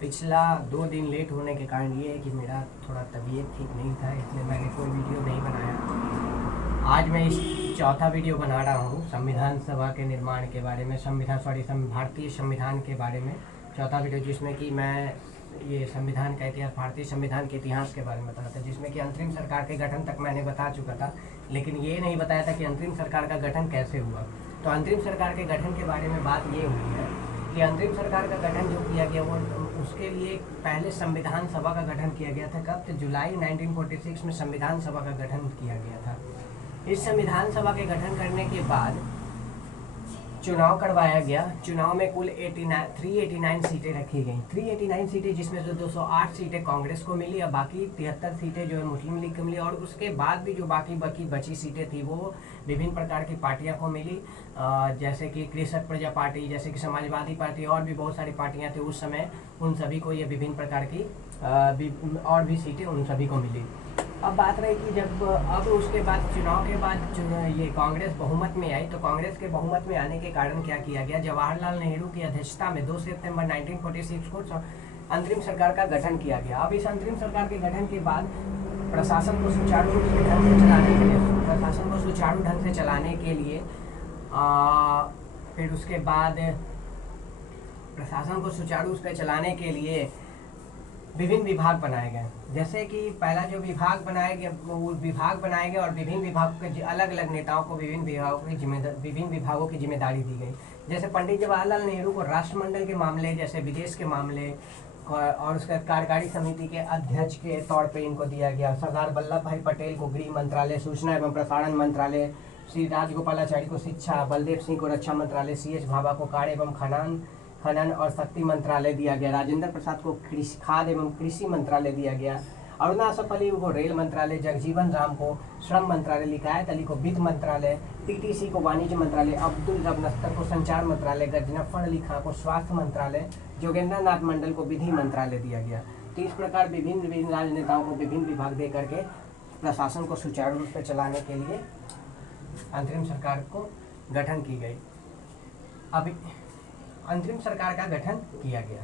पिछला 2 दिन लेट होने के कारण ये है कि मेरा थोड़ा तबीयत ठीक नहीं था, इसलिए मैंने कोई वीडियो नहीं बनाया। आज मैं इस चौथा वीडियो बना रहा हूँ संविधान सभा के निर्माण के बारे में, भारतीय संविधान के बारे में चौथा वीडियो, जिसमें कि मैं ये संविधान का इतिहास, भारतीय संविधान के इतिहास के बारे में बता रहा था, जिसमें कि अंतरिम सरकार के गठन तक मैंने बता चुका था, लेकिन ये नहीं बताया था कि अंतरिम सरकार का गठन कैसे हुआ। तो अंतरिम सरकार के गठन के बारे में बात ये हुई है कि अंतरिम सरकार का गठन जो किया गया वो उसके लिए पहले संविधान सभा का गठन किया गया था। कब? तो जुलाई 1946 में संविधान सभा का गठन किया गया था। इस संविधान सभा के गठन करने के बाद चुनाव करवाया गया। चुनाव में कुल 389 सीटें रखी गई, 389 सीटें, जिसमें से 208 सीटें कांग्रेस को मिली और बाकी 73 सीटें जो है मुस्लिम लीग को मिली। और उसके बाद भी जो बाकी बची सीटें थी वो विभिन्न प्रकार की पार्टियां को मिली, जैसे कि कृषक प्रजा पार्टी, जैसे कि समाजवादी पार्टी, और भी बहुत सारी पार्टियां थी उस समय। उन सभी को ये विभिन्न प्रकार की और भी सीटें उन सभी को मिली। अब बात रही कि जब अब उसके बाद चुनाव के बाद ये कांग्रेस बहुमत में आई, तो कांग्रेस के बहुमत में आने के कारण क्या किया गया, जवाहरलाल नेहरू की अध्यक्षता में 2 सितंबर 1946 को अंतरिम सरकार का गठन किया गया। अब इस अंतरिम सरकार के गठन के बाद प्रशासन को सुचारू ढंग से चलाने के लिए फिर उसके बाद प्रशासन को सुचारू रूप से चलाने के लिए विभिन्न विभाग बनाए गए। जैसे कि पहला जो विभाग बनाए गए वो विभाग बनाए गए और विभिन्न विभागों के अलग अलग नेताओं को विभिन्न विभागों की जिम्मेदारी दी गई। जैसे पंडित जवाहरलाल नेहरू को राष्ट्रमंडल के मामले, जैसे विदेश के मामले और उसका कार्यकारी समिति के अध्यक्ष के तौर पे इनको दिया गया। सरदार वल्लभ भाई पटेल को गृह मंत्रालय, सूचना एवं प्रसारण मंत्रालय, श्री राजगोपालाचारी को शिक्षा, बलदेव सिंह को रक्षा मंत्रालय, CH भाभा को कार्य एवं खनन और शक्ति मंत्रालय दिया गया। राजेंद्र प्रसाद को खाद्य एवं कृषि मंत्रालय दिया गया। अरुणा आसफ अली को रेल मंत्रालय, जगजीवन राम को श्रम मंत्रालय, लिकायत अली को वित्त मंत्रालय, TTC को वाणिज्य मंत्रालय, अब्दुल रब नस्तर को संचार मंत्रालय, गजनफर अली खां को स्वास्थ्य मंत्रालय, जोगेंद्र नाथ मंडल को विधि मंत्रालय दिया गया। तो इस प्रकार विभिन्न राजनेताओं को विभिन्न विभाग दे करके प्रशासन को सुचारू रूप से चलाने के लिए अंतरिम सरकार को गठन की गई। अभी अंतरिम सरकार का गठन किया गया।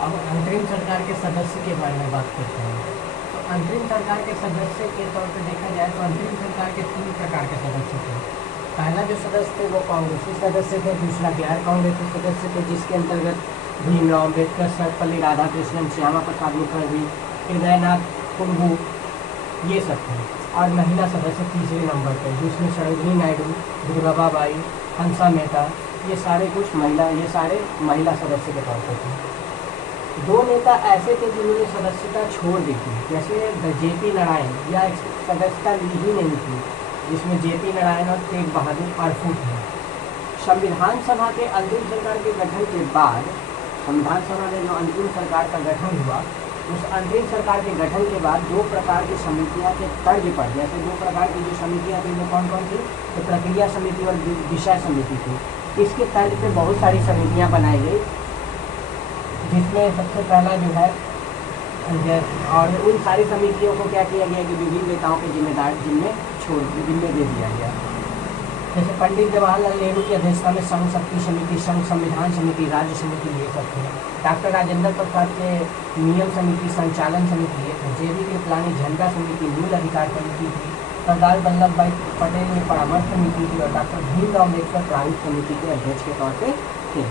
अब अंतरिम सरकार के सदस्य के बारे में बात करते हैं। तो अंतरिम सरकार के सदस्य के तौर पे देखा जाए तो अंतरिम सरकार के 3 प्रकार के सदस्य थे। पहला जो सदस्य थे वो कांग्रेसी सदस्य थे, दूसरा गैर कांग्रेसी सदस्य थे, जिसके अंतर्गत भीमराव अम्बेडकर, सर्वपल्ली राधाकृष्णन, श्यामा प्रसाद मुखर्जी, हृदयनाथ कुंडू, ये सब थे। और महिला सदस्य तीसरे नंबर पर, जिसमें सरोजिनी नायडू, विधवा बाई, हंसा मेहता, ये सारे महिला सदस्य के तौर पर थे। 2 नेता ऐसे थे जिन्होंने सदस्यता छोड़ दी थी, जैसे JP नारायण, या सदस्यता ली ही नहीं थी, जिसमें JP नारायण और तेग बहादुर अरफू थे। संविधान सभा के अंतिम सरकार के गठन के बाद, संविधान सभा में जो अंतिम सरकार का गठन हुआ, उस अंतरिम सरकार के गठन के बाद 2 प्रकार की समितियां के तर्ज पर, जैसे 2 प्रकार की जो समितियां थी वो कौन कौन थी, तो प्रक्रिया समिति और विषय समिति थी। इसके तर्ज पे बहुत सारी समितियां बनाई गई, जिसमें सबसे पहला जो है, और उन सारी समितियों को क्या किया गया कि विभिन्न नेताओं के जिम्मे दे दिया गया। जैसे पंडित जवाहरलाल नेहरू की अध्यक्षता में संघ शक्ति समिति, संघ संविधान समिति, राज्य समिति, ये सब थे। डॉक्टर राजेंद्र प्रसाद के नियम समिति, संचालन समिति, ये थे। JB कृपलानी झंडा समिति, मूल अधिकार समिति थी। सरदार वल्लभ भाई पटेल में परामर्श समिति थी और डॉक्टर भीमराव अम्बेडकर प्रारूप समिति के अध्यक्ष के तौर पर थे।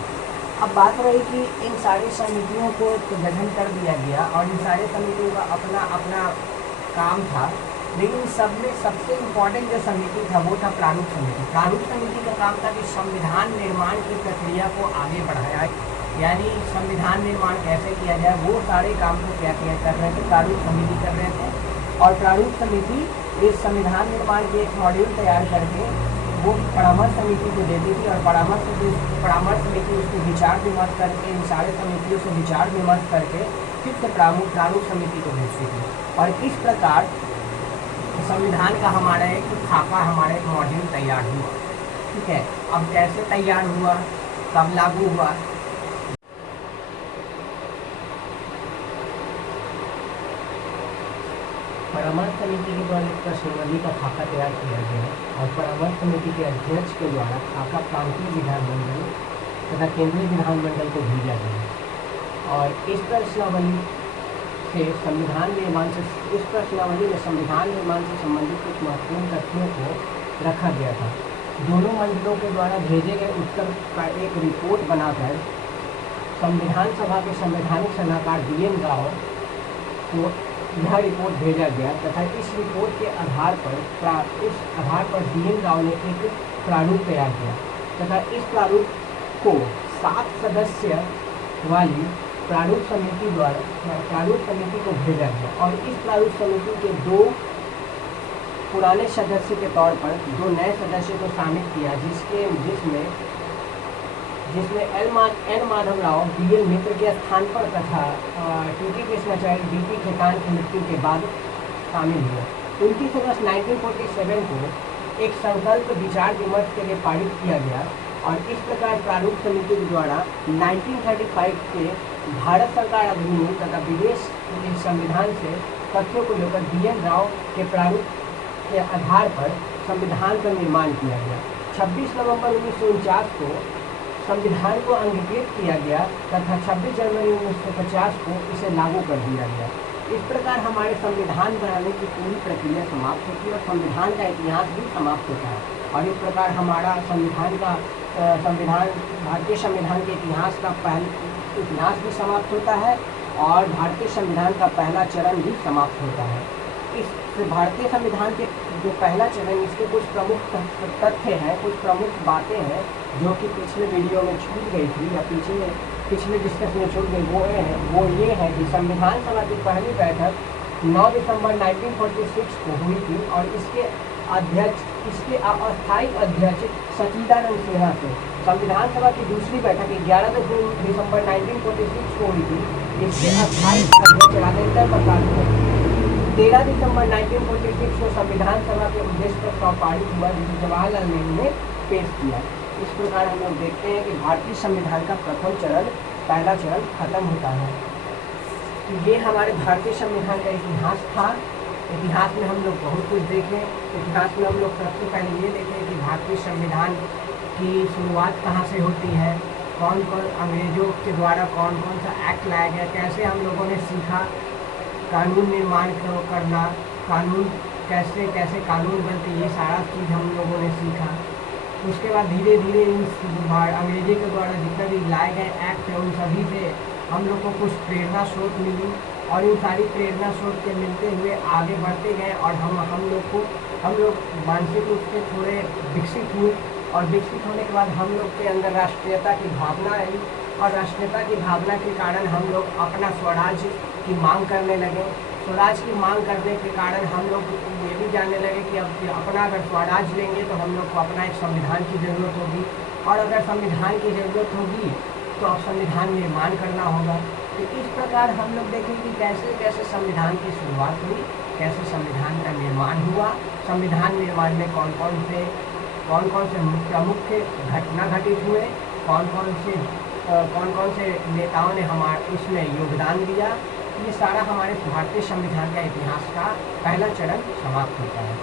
अब बात रही कि इन सारी समितियों को गठन कर दिया गया और इन सारी समितियों का अपना अपना काम था, लेकिन सब में सबसे इम्पोर्टेंट जो समिति था वो था प्रारूप समिति। प्रारूप समिति का काम था कि संविधान निर्माण की प्रक्रिया को आगे बढ़ाया, यानी संविधान निर्माण कैसे किया जाए, वो सारे काम को क्या कर रहे थे, प्रारूप समिति कर रहे थे। और प्रारूप समिति इस संविधान निर्माण के एक मॉड्यूल तैयार करके वो परामर्श समिति को देती थी और परामर्श समिति उसको विचार विमर्श करके, इन सारे समितियों से विचार विमर्श करके फिर से प्रारूप समिति को भेजती थी। और इस प्रकार संविधान का हमारा एक खाका, हमारा एक मॉड्यूल तैयार हुआ। ठीक है, अब कैसे तैयार हुआ, कब लागू हुआ, परामर्श समिति के द्वारा एक प्रश्नावली का खाका तैयार किया गया और परामर्श समिति के अध्यक्ष के द्वारा खाका प्रांतीय विधानमंडल तथा केंद्रीय विधानमंडल को भेजा गया। और इस प्रश्नावली से संविधान निर्माण से इस प्रश्नावली में संविधान निर्माण से संबंधित कुछ महत्वपूर्ण तथ्यों को रखा गया था। दोनों मंडलों के द्वारा भेजे गए उत्तर का एक रिपोर्ट बनाकर संविधान सभा के संवैधानिक सलाहकार DN राव को यह रिपोर्ट भेजा गया तथा इस रिपोर्ट के आधार पर DN राव ने एक प्रारूप तैयार किया तथा इस प्रारूप को 7 सदस्य वाली प्रारूप समिति को भेजा गया और इस प्रारूप समिति के 2 पुराने सदस्य के तौर पर 2 नए सदस्य को शामिल किया जिसमें N माधव राव DL मित्र के स्थान पर तथा TT कृष्णाचार्य DP खेतान की मृत्यु के बाद शामिल हुए। 29 अगस्त 1947 को एक संकल्प विचार विमर्श के लिए पारित किया गया और इस प्रकार प्रारूप समिति के द्वारा 1935 के भारत सरकार अधिनियम तथा विदेश के संविधान से तथ्यों को लेकर DN राव के प्रारूप के आधार पर संविधान का निर्माण किया गया। 26 नवंबर 1949 को संविधान को अंगीकृत किया गया तथा 26 जनवरी 1950 को इसे लागू कर दिया गया। इस प्रकार हमारे संविधान बनाने की पूरी प्रक्रिया समाप्त होती है और संविधान का इतिहास भी समाप्त होता है। और इस प्रकार हमारा भारतीय संविधान के इतिहास भी समाप्त होता है और भारतीय संविधान का पहला चरण भी समाप्त होता है। इस भारतीय संविधान के जो पहला चरण, इसके कुछ प्रमुख तथ्य हैं, कुछ प्रमुख बातें हैं जो कि पिछले वीडियो में छूट गई थी या पिछले डिस्कशन में छूट गई। वो ये है कि संविधान सभा की पहली बैठक 9 दिसंबर 1946 को हुई थी और इसके अस्थायी अध्यक्ष सच्चिदानंद सिन्हा थे। संविधान सभा की दूसरी बैठक 11 दिसंबर 1946 को हुई थी। इसके अस्थायी अध्यक्ष राजेंद्र प्रसाद थे। 13 दिसंबर 1946 को संविधान सभा के उद्देश्य प्रस्ताव पारित हुआ जिसे जवाहरलाल नेहरू ने पेश किया। इस प्रकार हम लोग देखते हैं कि भारतीय संविधान का पहला चरण खत्म होता है। तो ये हमारे भारतीय संविधान का इतिहास था। इतिहास में हम लोग बहुत कुछ देखें। इतिहास में हम लोग सबसे पहले ये देखें कि भारतीय संविधान की शुरुआत कहाँ से होती है, कौन अंग्रेजों के द्वारा कौन सा एक्ट लाया गया, कैसे हम लोगों ने सीखा कानून निर्माण करना, कानून कैसे कानून बनते, ये सारा चीज़ हम लोगों ने सीखा। उसके बाद धीरे धीरे अंग्रेजी के द्वारा जितने भी लाए गए एक्ट है उन सभी से हम लोग को कुछ प्रेरणा स्रोत मिली और इन सारी प्रेरणा स्रोत के मिलते हुए आगे बढ़ते गए और हम लोग मानसिक रूप से थोड़े विकसित हुए और विकसित होने के बाद हम लोग के अंदर राष्ट्रीयता की भावना आई और राष्ट्रीयता की भावना के कारण हम लोग अपना स्वराज की मांग करने लगे। स्वराज की मांग करने के कारण हम लोग ये भी जानने लगे कि अब अपना अगर स्वराज लेंगे तो हम लोग को अपना एक संविधान की ज़रूरत होगी और अगर संविधान की ज़रूरत होगी तो अब संविधान निर्माण करना होगा। तो इस प्रकार हम लोग देखें कि कैसे कैसे संविधान की शुरुआत हुई, कैसे संविधान का निर्माण हुआ, संविधान निर्माण में कौन कौन से प्रमुख घटना घटित हुए, कौन कौन से नेताओं ने इसमें योगदान दिया। ये सारा हमारे भारतीय संविधान का इतिहास का पहला चरण समाप्त होता है।